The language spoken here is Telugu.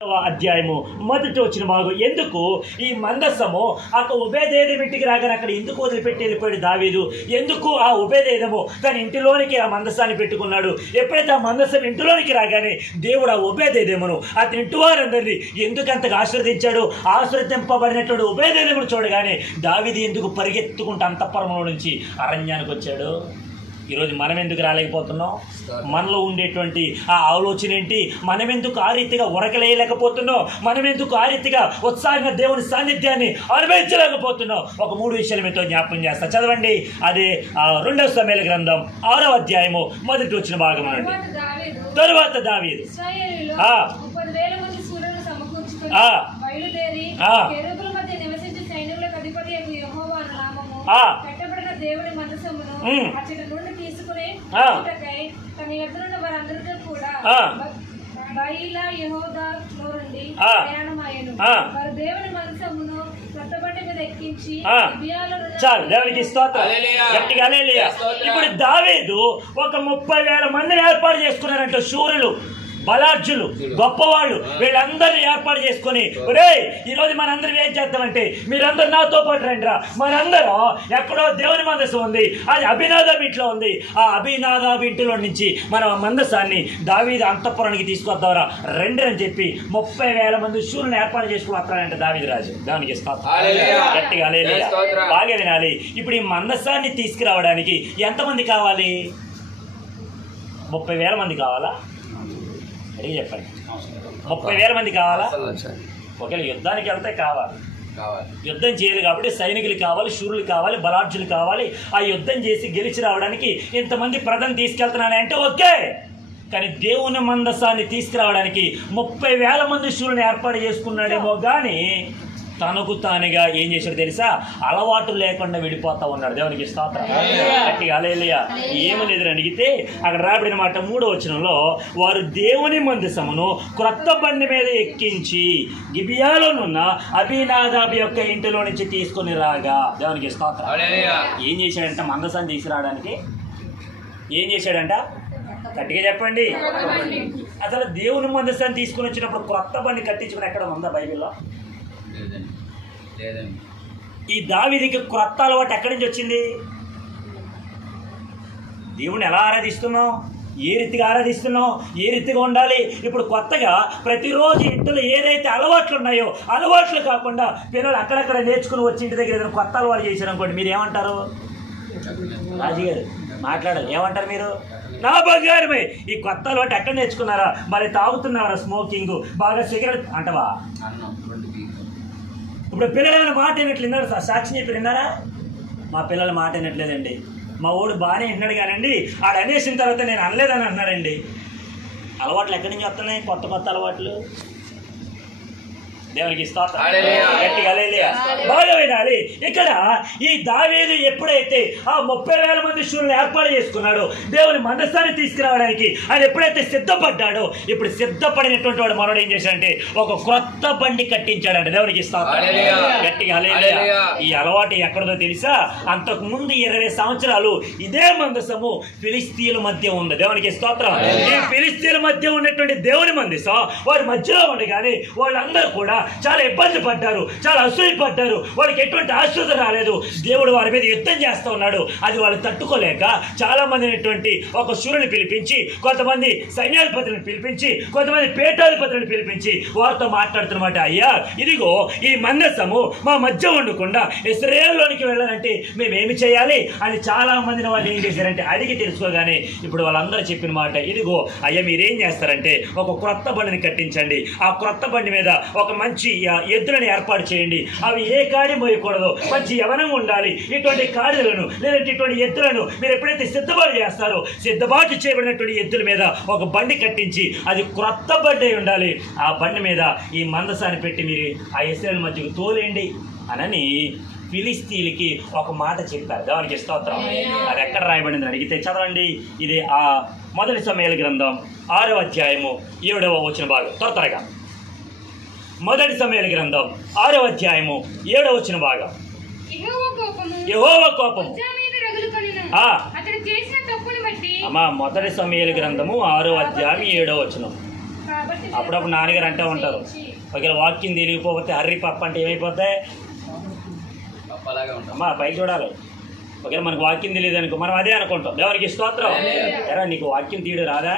అధ్యాయము మొదటి వచ్చిన భాగం. ఎందుకు ఈ మందస్సము ఉబేదేదం ఇంటికి రాగానే అక్కడ ఎందుకు వదిలిపెట్టి వెళ్ళిపోయాడు దావీదు? ఎందుకు ఆ ఉబేదేదము తన ఇంటిలోనికి ఆ మందస్సాన్ని పెట్టుకున్నాడు? ఎప్పుడైతే ఆ మందస్సం ఇంటిలోనికి రాగానే దేవుడు ఆ ఉబేదేదమును అతని ఇంటి వారందరినీ ఎందుకు అంతగా ఆశీర్వదించాడు? ఆశీర్వదింపబడినటువంటి ఉబేదేదమును చూడగానే దావీదు ఎందుకు పరిగెత్తుకుంటూ అంతఃపురంలో నుంచి అరణ్యానికి వచ్చాడు? ఈరోజు మనం ఎందుకు రాలేకపోతున్నాం? మనలో ఉండేటువంటి ఆ ఆలోచన ఏంటి? మనం ఎందుకు ఆ రీతిగా ఉరకలేయలేకపోతున్నాం? మనం ఎందుకు ఆ రీతిగా ఉత్సాహంగా దేవుని సాన్నిధ్యాన్ని అనుభవించలేకపోతున్నాం? ఒక 3 విషయాలు మీతో జ్ఞాపకం చేస్తా, చదవండి. అదే 2వ సమూయేలు గ్రంథం 6వ అధ్యాయము మొదటి వచ్చిన భాగం నుండి. తరువాత దావీదు దేవుడి మనసమును అతని నుండి తీసుకుని తన ఎదురున్న వారందరితో కూడా బయలా యెహోదాలో నుండి ప్రయాణమాయెను. వారు దేవుని మనసమును కొత్త బండి మీద ఎక్కించి చాలు, దేవునికి స్తోత్రం, గట్టిగా హల్లెలూయా. ఇప్పుడు దావీదు ఒక 30,000 మందిని ఏర్పాటు చేసుకున్నారంట. శూరులు, బలార్జులు, గొప్పవాళ్ళు, వీళ్ళందరినీ ఏర్పాటు చేసుకుని, ఒరే ఈరోజు మనందరం ఏం చేద్దామంటే మీరందరూ నాతో పాటు రండిరా, మనందరం ఎక్కడో దేవుని మందసం ఉంది, అది అభినాదాబ్ ఇంట్లో ఉంది, ఆ అభినాదాబ్ ఇంటిలో నుంచి మనం ఆ మందసాన్ని దావీదు అంతఃపురానికి తీసుకొద్దాంరా రండి అని చెప్పి 30,000 మంది శూరులను ఏర్పాటు చేసుకుని వస్తాడంటే దావీదు రాజు. దానికి గట్టిగా హల్లెలూయా. బాగా వినాలి. ఇప్పుడు ఈ మందసాన్ని తీసుకురావడానికి ఎంతమంది కావాలి? 30,000 మంది కావాలా? అడిగి చెప్పండి. 30,000 మంది కావాలా? ఒకవేళ యుద్ధానికి వెళ్తే కావాలి, యుద్ధం చేయాలి కాబట్టి సైనికులు కావాలి, శూరులు కావాలి, బలార్జులు కావాలి. ఆ యుద్ధం చేసి గెలిచి రావడానికి ఇంతమంది ప్రజలను తీసుకెళ్తున్నాను అంటే ఓకే. కానీ దేవుని మందసాన్ని తీసుకురావడానికి 30,000 మంది శూరులను ఏర్పాటు చేసుకున్నాడేమో కానీ తనకు తానుగా ఏం చేశాడు తెలుసా? అలవాటు లేకుండా విడిపోతా ఉన్నాడు. దేవునికి స్తోత్రం, గట్టిగా హల్లెలూయా. ఏమి లేదని అడిగితే అక్కడ రాబడిన మాట 3వ వచనంలో, వారు దేవుని మందసమును క్రొత్త బండి మీద ఎక్కించి గిబియాలోనున్న అభినాదాబు యొక్క ఇంటిలో నుంచి తీసుకొని రాగా. దేవునికి స్తోత్రం. ఏం చేశాడంట? మందసాన్ని తీసుకురావడానికి ఏం చేశాడంట? గట్టిగా చెప్పండి. అసలు దేవుని మందసాన్ని తీసుకుని వచ్చినప్పుడు క్రొత్త బండి కట్టించుకుని ఎక్కడ ఉందా బైబిల్లో? ఈ దావీదుకి క్రొత్త అలవాటు ఎక్కడి నుంచి వచ్చింది? దేవుని ఎలా ఆరాధిస్తున్నాం? ఏ రీతిగా ఆరాధిస్తున్నాం? ఏ రీతిగా ఉండాలి? ఇప్పుడు కొత్తగా ప్రతిరోజు ఇంట్లో ఏదైతే అలవాట్లు ఉన్నాయో అలవాట్లు కాకుండా పిల్లలు అక్కడక్కడ నేర్చుకుని వచ్చి ఇంటి దగ్గర ఏదైనా కొత్త అలవాటు చేశారు అనుకోండి, మీరు ఏమంటారు? రాజుగారు మాట్లాడాలి, ఏమంటారు మీరు? నా బంగారమే, ఈ కొత్త అలవాటు ఎక్కడ నేర్చుకున్నారా? మరి తాగుతున్నారా? స్మోకింగ్, బాగా సిగరెట్ అంటవా? ఇప్పుడు పిల్లలు ఏమైనా మాట వినట్లేదు? సాక్షి చెప్పి విన్నారా? మా పిల్లలు మాట వినట్లేదండి, మా ఊడు బాగానే విన్నాడు కానండి ఆడు అనేసిన తర్వాత నేను అనలేదని అన్నాడండి. అలవాట్లు ఎక్కడి నుంచి వస్తున్నాయి? కొత్త కొత్త అలవాట్లు. దేవునికి స్తోత్రం, గట్టిగా హల్లెలూయా. బాగా వినాలి. ఇక్కడ ఈ దావీదు ఎప్పుడైతే ఆ 30,000 మంది శూరులను ఏర్పాటు చేసుకున్నాడో దేవుని మందసాన్ని తీసుకురావడానికి ఆయన ఎప్పుడైతే సిద్ధపడ్డాడో, ఇప్పుడు సిద్ధపడినటువంటి వాడు మనోడు ఏం చేశాడంటే ఒక క్రొత్త బండి కట్టించాడంటే. దేవునికి స్తోత్రం, గట్టిగా హల్లెలూయా. ఈ అలవాటు ఎక్కడదో తెలుసా? అంతకు ముందు 20 సంవత్సరాలు ఇదే మందసము ఫిలిస్తీన్ల మధ్య ఉంది. దేవునికి స్తోత్రం. ఈ ఫిలిస్తీన్ల మధ్య ఉన్నటువంటి దేవుని మందసం వారి మధ్యలో ఉండగానే వాళ్ళందరూ కూడా చాలా ఇబ్బంది పడ్డారు, చాలా అసూయపడ్డారు. వాళ్ళకి ఎటువంటి ఆశ్రత రాలేదు. దేవుడు వారి మీద యుద్ధం చేస్తూ ఉన్నాడు. అది వాళ్ళు తట్టుకోలేక చాలా మందిని ఒక శూరుని పిలిపించి, కొంతమంది సైన్యాధిపతులను పిలిపించి, కొంతమంది పేటాధిపతులను పిలిపించి వారితో మాట్లాడుతున్నమాట. అయ్యా ఇదిగో ఈ మందసము మా మధ్య ఉండకుండా ఇశ్రాయేలులోనికి వెళ్ళాలంటే మేమేమి చేయాలి అని చాలా మందిని వాళ్ళు ఏం చేశారంటే అడిగి తెలుసుకోగానే ఇప్పుడు వాళ్ళందరూ చెప్పిన మాట, ఇదిగో అయ్యా మీరేం చేస్తారంటే ఒక క్రొత్త బండిని కట్టించండి, ఆ క్రొత్త బండి మీద ఒక మంచి ఎద్దులను ఏర్పాటు చేయండి, అవి ఏ కాడి మోయకూడదు, మంచి యవనం ఉండాలి. ఇటువంటి కాడులను లేదంటే ఇటువంటి ఎద్దులను మీరు ఎప్పుడైతే సిద్ధపాటు చేస్తారో సిద్ధపాటు చేయబడినటువంటి ఎద్దుల మీద ఒక బండి కట్టించి అది క్రొత్త బండి అయి ఉండాలి. ఆ బండి మీద ఈ మందసాన్ని పెట్టి మీరు ఆ ఇశ్రాయేలు మధ్యకు తోలేండి అని ఫిలిస్తీన్లకి ఒక మాట చెప్పారు. దేవునికి స్తోత్రం. అది ఎక్కడ రాయబడిందని అడిగితే చదవండి. ఇది ఆ 1వ సమూయేలు గ్రంథం 6వ అధ్యాయము 7వ వచన భాగం. త్వరగా 1వ సమూయేలు గ్రంథం 6వ అధ్యాయము 7వ వచన భాగం. యెహోవా కోపము అమ్మా 1వ సమూయేలు గ్రంథము 6వ అధ్యాయం 7వ వచనం. అప్పుడప్పుడు నాన్నగారు అంటూ ఉంటారు, ఒకవేళ వాక్యం తెలియకపోతే హర్రీ పప్ప అంటే ఏమైపోతాయి అమ్మా, పైకి చూడాలి. ఒకవేళ మనకు వాక్యం తెలియదు అనుకో, మనం అదే అనుకుంటాం. దేవునికి స్తోత్రం. ఎరా నీకు వాక్యం తీయడం రాదా?